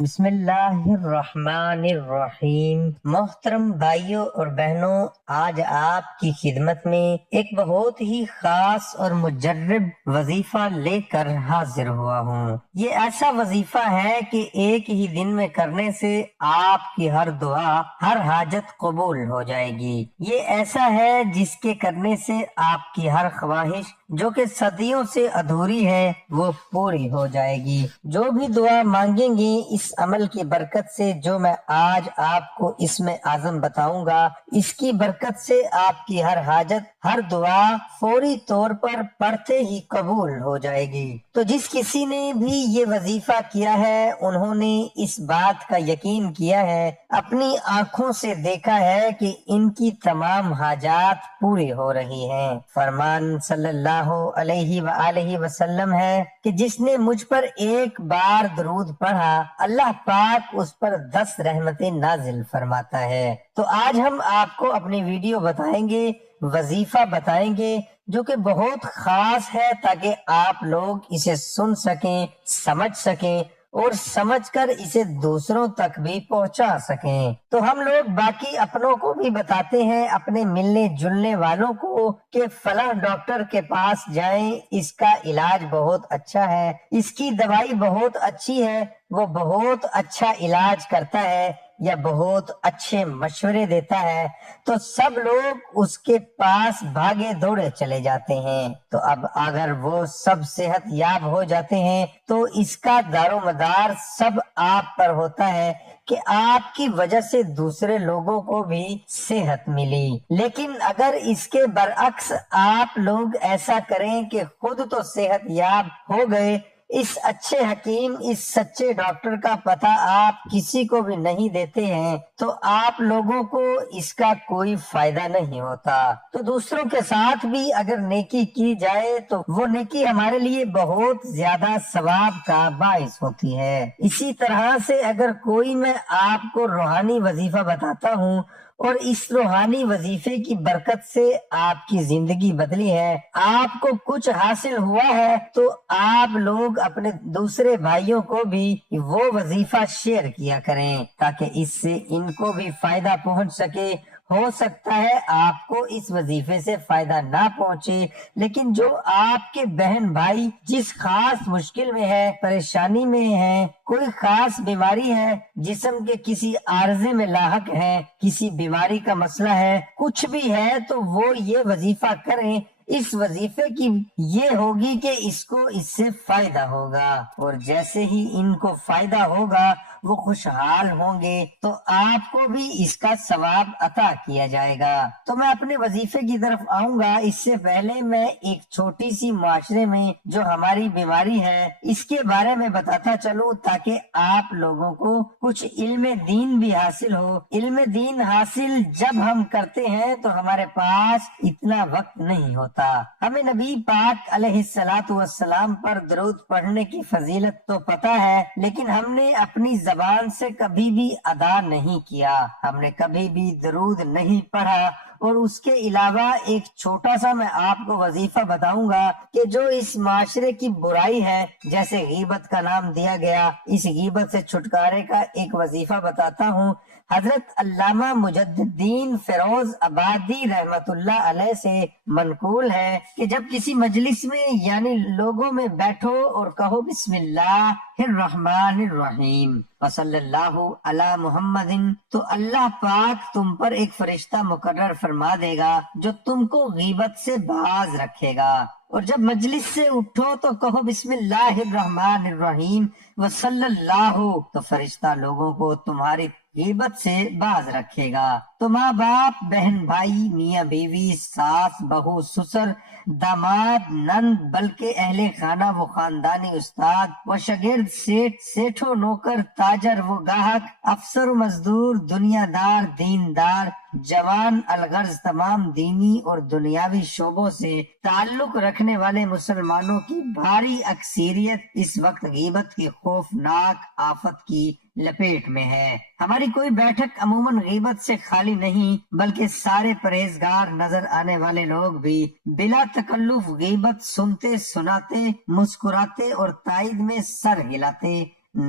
بسم اللہ الرحمن الرحیم۔ محترم بھائیوں اور بہنوں، آج آپ کی خدمت میں ایک بہت ہی خاص اور مجرب وظیفہ لے کر حاضر ہوا ہوں۔ یہ ایسا وظیفہ ہے کہ ایک ہی دن میں کرنے سے آپ کی ہر دعا، ہر حاجت قبول ہو جائے گی۔ یہ ایسا ہے جس کے کرنے سے آپ کی ہر خواہش جو کہ صدیوں سے ادھوری ہے وہ پوری ہو جائے گی۔ جو بھی دعا مانگیں گے اس عمل کی برکت سے، جو میں آج آپ کو اسم اعظم بتاؤں گا، اس کی برکت سے آپ کی ہر حاجت، ہر دعا فوری طور پر پڑھتے ہی قبول ہو جائے گی۔ تو جس کسی نے بھی یہ وظیفہ کیا ہے، انہوں نے اس بات کا یقین کیا ہے، اپنی آنکھوں سے دیکھا ہے کہ ان کی تمام حاجات پوری ہو رہی ہیں۔ فرمان صلی اللہ علیہ وآلہ وسلم ہے کہ جس نے مجھ پر ایک بار درود پڑھا، اللہ پاک اس پر 10 رحمتیں نازل فرماتا ہے۔ تو آج ہم آپ کو اپنی ویڈیو بتائیں گے، وظیفہ بتائیں گے جو کہ بہت خاص ہے، تاکہ آپ لوگ اسے سن سکیں، سمجھ سکیں اور سمجھ کر اسے دوسروں تک بھی پہنچا سکیں۔ تو ہم لوگ باقی اپنوں کو بھی بتاتے ہیں، اپنے ملنے جلنے والوں کو، کہ فلاں ڈاکٹر کے پاس جائیں، اس کا علاج بہت اچھا ہے، اس کی دوائی بہت اچھی ہے، وہ بہت اچھا علاج کرتا ہے یا بہت اچھے مشورے دیتا ہے۔ تو سب لوگ اس کے پاس بھاگے دوڑے چلے جاتے ہیں۔ تو اب اگر وہ سب صحت یاب ہو جاتے ہیں تو اس کا دار و مدار سب آپ پر ہوتا ہے کہ آپ کی وجہ سے دوسرے لوگوں کو بھی صحت ملی۔ لیکن اگر اس کے برعکس آپ لوگ ایسا کریں کہ خود تو صحت یاب ہو گئے، اس اچھے حکیم، اس سچے ڈاکٹر کا پتہ آپ کسی کو بھی نہیں دیتے ہیں، تو آپ لوگوں کو اس کا کوئی فائدہ نہیں ہوتا۔ تو دوسروں کے ساتھ بھی اگر نیکی کی جائے تو وہ نیکی ہمارے لیے بہت زیادہ ثواب کا باعث ہوتی ہے۔ اسی طرح سے اگر کوئی میں آپ کو روحانی وظیفہ بتاتا ہوں اور اس روحانی وظیفے کی برکت سے آپ کی زندگی بدلی ہے، آپ کو کچھ حاصل ہوا ہے، تو آپ لوگ اپنے دوسرے بھائیوں کو بھی وہ وظیفہ شیئر کیا کریں، تاکہ اس سے ان کو بھی فائدہ پہنچ سکے۔ ہو سکتا ہے آپ کو اس وظیفے سے فائدہ نہ پہنچے، لیکن جو آپ کے بہن بھائی جس خاص مشکل میں ہے، پریشانی میں ہے، کوئی خاص بیماری ہے، جسم کے کسی عارضے میں لاحق ہے، کسی بیماری کا مسئلہ ہے، کچھ بھی ہے، تو وہ یہ وظیفہ کریں۔ اس وظیفے کی یہ ہوگی کہ اس کو اس سے فائدہ ہوگا، اور جیسے ہی ان کو فائدہ ہوگا وہ خوشحال ہوں گے، تو آپ کو بھی اس کا ثواب عطا کیا جائے گا۔ تو میں اپنے وظیفے کی طرف آؤں گا، اس سے پہلے میں ایک چھوٹی سی معاشرے میں جو ہماری بیماری ہے اس کے بارے میں بتاتا چلوں، تاکہ آپ لوگوں کو کچھ علم دین بھی حاصل ہو۔ علم دین حاصل جب ہم کرتے ہیں تو ہمارے پاس اتنا وقت نہیں ہوتا۔ ہمیں نبی پاک علیہ الصلاۃ والسلام پر درود پڑھنے کی فضیلت تو پتہ ہے، لیکن ہم نے اپنی زبان سے کبھی بھی ادا نہیں کیا، ہم نے کبھی بھی درود نہیں پڑھا۔ اور اس کے علاوہ ایک چھوٹا سا میں آپ کو وظیفہ بتاؤں گا کہ جو اس معاشرے کی برائی ہے، جیسے غیبت کا نام دیا گیا، اس غیبت سے چھٹکارے کا ایک وظیفہ بتاتا ہوں۔ حضرت علامہ مجددین فیروز آبادی رحمت اللہ علیہ سے منقول ہے کہ جب کسی مجلس میں یعنی لوگوں میں بیٹھو اور کہو بسم اللہ الرحمن الرحیم وصلی اللہ علی محمد، تو اللہ پاک تم پر ایک فرشتہ مقرر فرما دے گا جو تم کو غیبت سے باز رکھے گا۔ اور جب مجلس سے اٹھو تو کہو بسم اللہ الرحمن الرحیم وصلی اللہ، تو فرشتہ لوگوں کو تمہاری غیبت سے باز رکھے گا۔ تو ماں باپ، بہن بھائی، میاں بیوی، ساس بہو، سسر، داماد، نند، بلکہ اہل خانہ و خاندانی استاد و شاگرد، سیٹ، سیٹھوں، نوکر، تاجر و گاہک، افسر و مزدور، دنیا دار، دیندار، جوان الغرض، تمام دینی اور دنیاوی شعبوں سے تعلق رکھنے والے مسلمانوں کی بھاری اکثریت اس وقت غیبت کی خوفناک آفت کی لپیٹ میں ہے۔ ہماری کوئی بیٹھک عموماً غیبت سے خالی نہیں، بلکہ سارے پرہیزگار نظر آنے والے لوگ بھی بلا تکلف غیبت سنتے، سناتے، مسکراتے اور تائید میں سر ہلاتے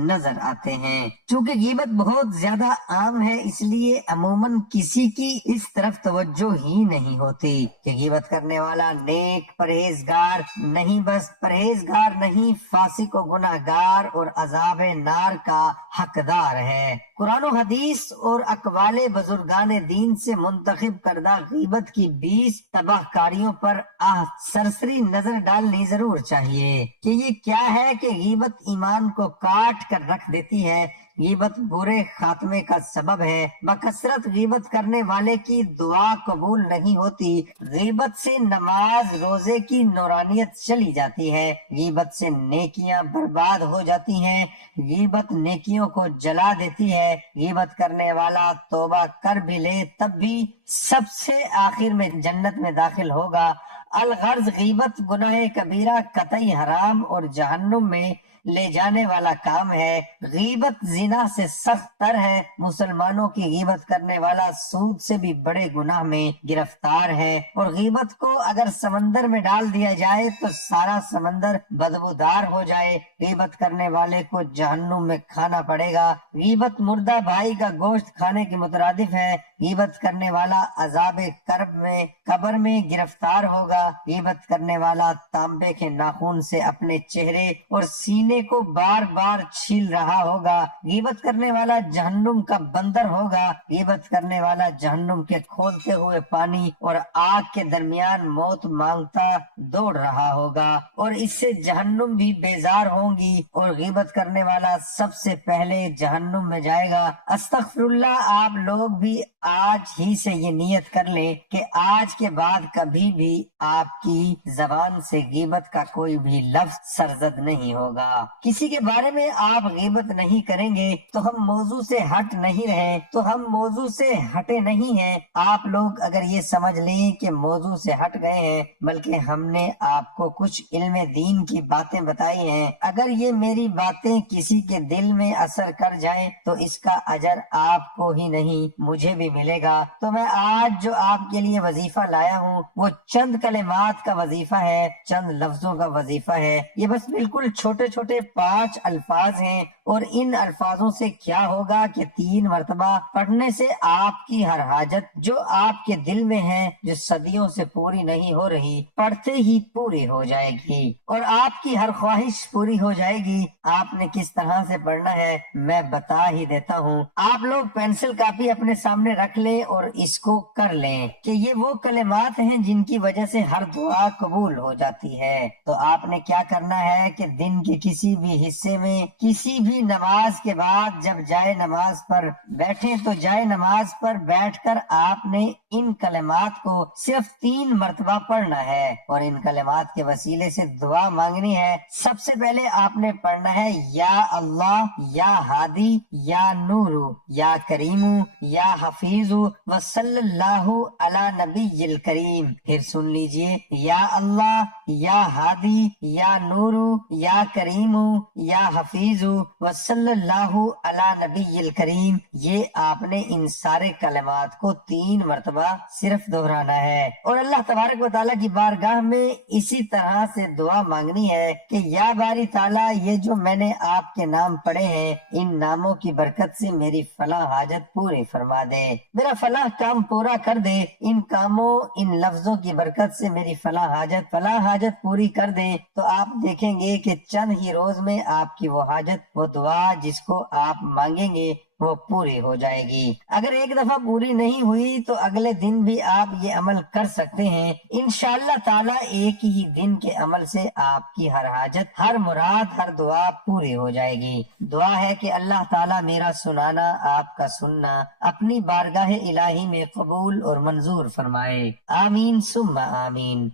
نظر آتے ہیں۔ چونکہ غیبت بہت زیادہ عام ہے، اس لیے عموماً کسی کی اس طرف توجہ ہی نہیں ہوتی کہ غیبت کرنے والا نیک پرہیزگار نہیں، بس پرہیزگار نہیں، فاسق و گناہگار اور عذاب نار کا حقدار ہے۔ قرآن و حدیث اور اقوال بزرگان دین سے منتخب کردہ غیبت کی 20 تباہ کاریوں پر سرسری نظر ڈالنی ضرور چاہیے کہ یہ کیا ہے۔ کہ غیبت ایمان کو کاٹ کر رکھ دیتی ہے، غیبت برے خاتمے کا سبب ہے، بکثرت غیبت کرنے والے کی دعا قبول نہیں ہوتی، غیبت سے نماز روزے کی نورانیت چلی جاتی ہے، غیبت سے نیکیاں برباد ہو جاتی ہیں، غیبت نیکیوں کو جلا دیتی ہے، غیبت کرنے والا توبہ کر بھی لے تب بھی سب سے آخر میں جنت میں داخل ہوگا۔ الغرض غیبت گناہ کبیرہ، قطعی حرام اور جہنم میں لے جانے والا کام ہے۔ غیبت زنا سے سخت تر ہے، مسلمانوں کی غیبت کرنے والا سود سے بھی بڑے گناہ میں گرفتار ہے، اور غیبت کو اگر سمندر میں ڈال دیا جائے تو سارا سمندر بدبودار ہو جائے، غیبت کرنے والے کو جہنم میں کھانا پڑے گا۔ غیبت مردہ بھائی کا گوشت کھانے کی مترادف ہے، غیبت کرنے والا عذاب قبر میں گرفتار ہوگا، غیبت کرنے والا تانبے کے ناخن سے اپنے چہرے اور سینے کو بار بار چھیل رہا ہوگا، غیبت کرنے والا جہنم کا بندر ہوگا، غیبت کرنے والا جہنم کے کھولتے ہوئے پانی اور آگ کے درمیان موت مانگتا دوڑ رہا ہوگا، اور اس سے جہنم بھی بیزار ہوں گی، اور غیبت کرنے والا سب سے پہلے جہنم میں جائے گا۔ استغفر اللہ، آپ لوگ بھی آج ہی سے یہ نیت کر لیں کہ آج کے بعد کبھی بھی آپ کی زبان سے غیبت کا کوئی بھی لفظ سرزد نہیں ہوگا۔ کسی کے بارے میں آپ غیبت نہیں کریں گے تو ہم موضوع سے ہٹ نہیں رہے، تو ہم موضوع سے ہٹے نہیں ہیں۔ آپ لوگ اگر یہ سمجھ لیں کہ موضوع سے ہٹ گئے ہیں، بلکہ ہم نے آپ کو کچھ علم دین کی باتیں بتائی ہیں، اگر یہ میری باتیں کسی کے دل میں اثر کر جائیں تو اس کا اجر آپ کو ہی نہیں مجھے بھی ملے گا۔ تو میں آج جو آپ کے لیے وظیفہ لایا ہوں وہ چند کلمات کا وظیفہ ہے، چند لفظوں کا وظیفہ ہے۔ یہ بس بالکل چھوٹے چھوٹے 5 الفاظ ہیں، اور ان الفاظوں سے کیا ہوگا کہ 3 مرتبہ پڑھنے سے آپ کی ہر حاجت جو آپ کے دل میں ہے، جو صدیوں سے پوری نہیں ہو رہی، پڑھتے ہی پوری ہو جائے گی، اور آپ کی ہر خواہش پوری ہو جائے گی۔ آپ نے کس طرح سے پڑھنا ہے میں بتا ہی دیتا ہوں۔ آپ لوگ پینسل کاپی اپنے سامنے رکھ لیں اور اس کو کر لیں کہ یہ وہ کلمات ہیں جن کی وجہ سے ہر دعا قبول ہو جاتی ہے۔ تو آپ نے کیا کرنا ہے کہ دن کے کسی بھی حصے میں کسی بھی نماز کے بعد جب جائے نماز پر بیٹھیں تو جائے نماز پر بیٹھ کر آپ نے ان کلمات کو صرف 3 مرتبہ پڑھنا ہے، اور ان کلمات کے وسیلے سے دعا مانگنی ہے۔ سب سے پہلے آپ نے پڑھنا ہے یا اللہ، یا ہادی، یا نور، یا کریم، یا حفیظ، وصلی اللہ علی نبی الکریم۔ پھر سن لیجئے، یا اللہ، یا ہادی، یا نور، یا کریم، یا حفیظ، وصلی اللہ علی نبی الکریم۔ یہ آپ نے ان سارے کلمات کو 3 مرتبہ صرف دہرانا ہے، اور اللہ تبارک و تعالیٰ کی بارگاہ میں اسی طرح سے دعا مانگنی ہے کہ یا باری تعالیٰ، یہ جو میں نے آپ کے نام پڑھے ہیں، ان ناموں کی برکت سے میری فلاں حاجت پوری فرما دے، میرا فلاں کام پورا کر دے، ان کاموں ان لفظوں کی برکت سے میری فلاں حاجت پوری کر دے۔ تو آپ دیکھیں گے کہ چند ہی روز میں آپ کی وہ حاجت، وہ دعا جس کو آپ مانگیں گے وہ پوری ہو جائے گی۔ اگر ایک دفعہ پوری نہیں ہوئی تو اگلے دن بھی آپ یہ عمل کر سکتے ہیں، انشاءاللہ تعالی ایک ہی دن کے عمل سے آپ کی ہر حاجت، ہر مراد، ہر دعا پوری ہو جائے گی۔ دعا ہے کہ اللہ تعالی میرا سنانا، آپ کا سننا اپنی بارگاہ الہی میں قبول اور منظور فرمائے، آمین ثم آمین۔